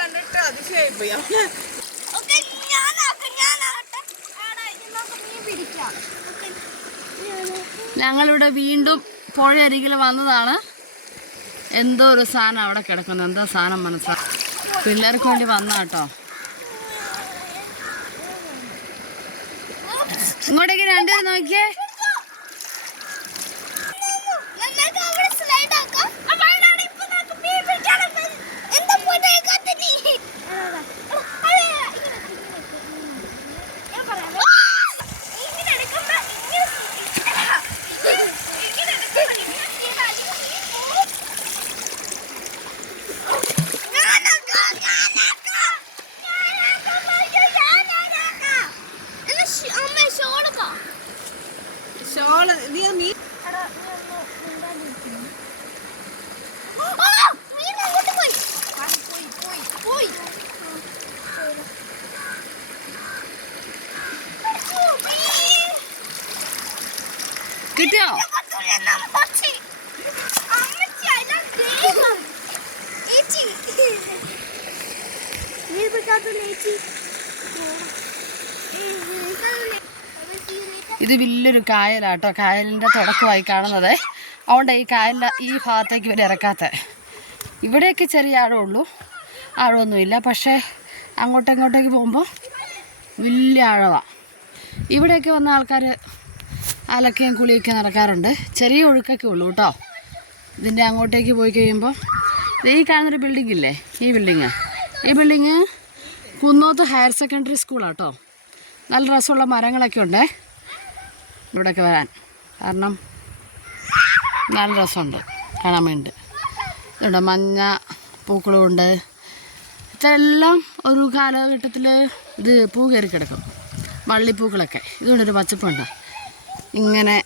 കണ്ടിട്ട് അതിശയായിപ്പോയി. ഞങ്ങളിവിടെ വീണ്ടും പുഴയരികിൽ വന്നതാണ്. എന്തോ ഒരു സാധനം അവിടെ കിടക്കുന്നു. എന്തോ സാധനം മനസ്സിലായി. പിള്ളേർക്ക് വേണ്ടി വന്ന കേട്ടോ. ഇങ്ങോട്ടേക്ക് രണ്ടുപേരും നോക്കിയേ. കിട്ടിയോ? ഇത് വലിയൊരു കായലാട്ടോ. കായലിൻ്റെ തുടക്കമായി കാണുന്നത്. അതുകൊണ്ട് ഈ കായലിൻ്റെ ഈ ഭാഗത്തേക്ക് ഇവർ ഇറക്കാത്ത. ഇവിടെയൊക്കെ ചെറിയ ആഴമുള്ളൂ, ആഴമൊന്നുമില്ല. പക്ഷേ അങ്ങോട്ടേക്ക് പോകുമ്പോൾ വലിയ ആഴമാണ്. ഇവിടെയൊക്കെ വന്ന ആൾക്കാർ അലക്കുകയും കുളിയൊക്കെ നടക്കാറുണ്ട്. ചെറിയ ഒഴുക്കൊക്കെ ഉള്ളൂ കേട്ടോ. ഇതിൻ്റെ അങ്ങോട്ടേക്ക് പോയി കഴിയുമ്പോൾ ഈ കാണുന്നൊരു ബിൽഡിംഗ് ഇല്ലേ, ഈ ബിൽഡിങ് കുന്നോത്ത് ഹയർ സെക്കൻഡറി സ്കൂളാട്ടോ. നല്ല രസമുള്ള മരങ്ങളൊക്കെ ഉണ്ട് ഇവിടെയൊക്കെ വരാൻ. കാരണം നല്ല രസമുണ്ട് കാണാൻ വേണ്ടി. ഇതുണ്ട്, മഞ്ഞ പൂക്കളും ഉണ്ട്. ഇതെല്ലാം ഒരു കാലഘട്ടത്തിൽ ഇത് പൂ കയറി കിടക്കും, വള്ളിപ്പൂക്കളൊക്കെ. ഇതുകൊണ്ടൊരു പച്ചപ്പുണ്ട്. ഇങ്ങനെ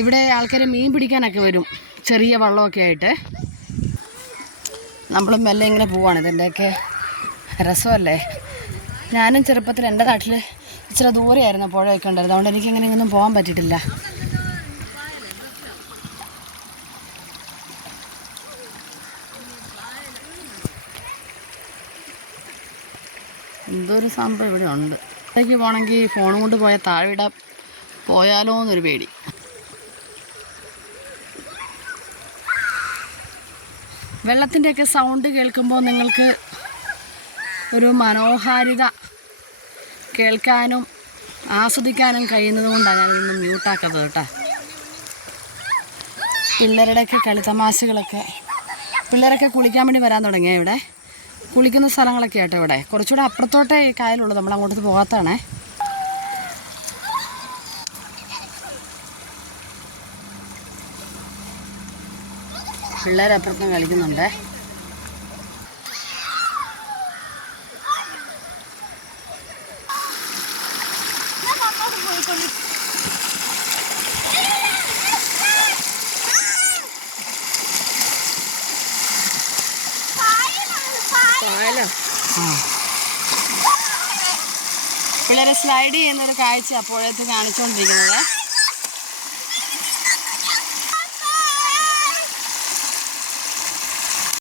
ഇവിടെ ആൾക്കാർ മീൻ പിടിക്കാനൊക്കെ വരും, ചെറിയ വള്ളമൊക്കെ ആയിട്ട്. നമ്മളും മെല്ലെ ഇങ്ങനെ പോവാണ്. ഇതിൻ്റെയൊക്കെ രസമല്ലേ. ഞാനും ചെറുപ്പത്തിൽ എൻ്റെ നാട്ടിൽ ഇച്ചിരി ദൂരെയായിരുന്നു പുഴയൊക്കെ ഉണ്ടായിരുന്നു. അതുകൊണ്ട് എനിക്കിങ്ങനെ ഇങ്ങൊന്നും പോകാൻ പറ്റിയിട്ടില്ല. എന്തൊരു സംഭവം ഇവിടെ ഉണ്ട്. ഇവിടേക്ക് പോകണമെങ്കിൽ ഫോൺ കൊണ്ട് പോയാൽ താഴെ പോയാലോ എന്നൊരു പേടി. വെള്ളത്തിൻ്റെയൊക്കെ സൗണ്ട് കേൾക്കുമ്പോൾ നിങ്ങൾക്ക് ഒരു മനോഹാരിത കേൾക്കാനും ആസ്വദിക്കാനും കഴിയുന്നത് കൊണ്ടാണ് ഞാനിതൊന്നും മ്യൂട്ടാക്കുന്നത് കേട്ടോ. പിള്ളേരുടെയൊക്കെ കളിത്തമാശകളൊക്കെ. പിള്ളേരൊക്കെ കുളിക്കാൻ വേണ്ടി വരാൻ തുടങ്ങിയ ഇവിടെ കുളിക്കുന്ന സ്ഥലങ്ങളൊക്കെ ആട്ടോ. ഇവിടെ കുറച്ചുകൂടെ അപ്പുറത്തോട്ടേ ഈ കായലുള്ളൂ, നമ്മളങ്ങോട്ട് പോകാത്തതാണേ. പിള്ളേരപ്പുറത്തും കളിക്കുന്നുണ്ട്. പിള്ളേരെ സ്ലൈഡ് ചെയ്യുന്നൊരു കാഴ്ച അപ്പോഴത്തെ കാണിച്ചുകൊണ്ടിരിക്കുന്നത്.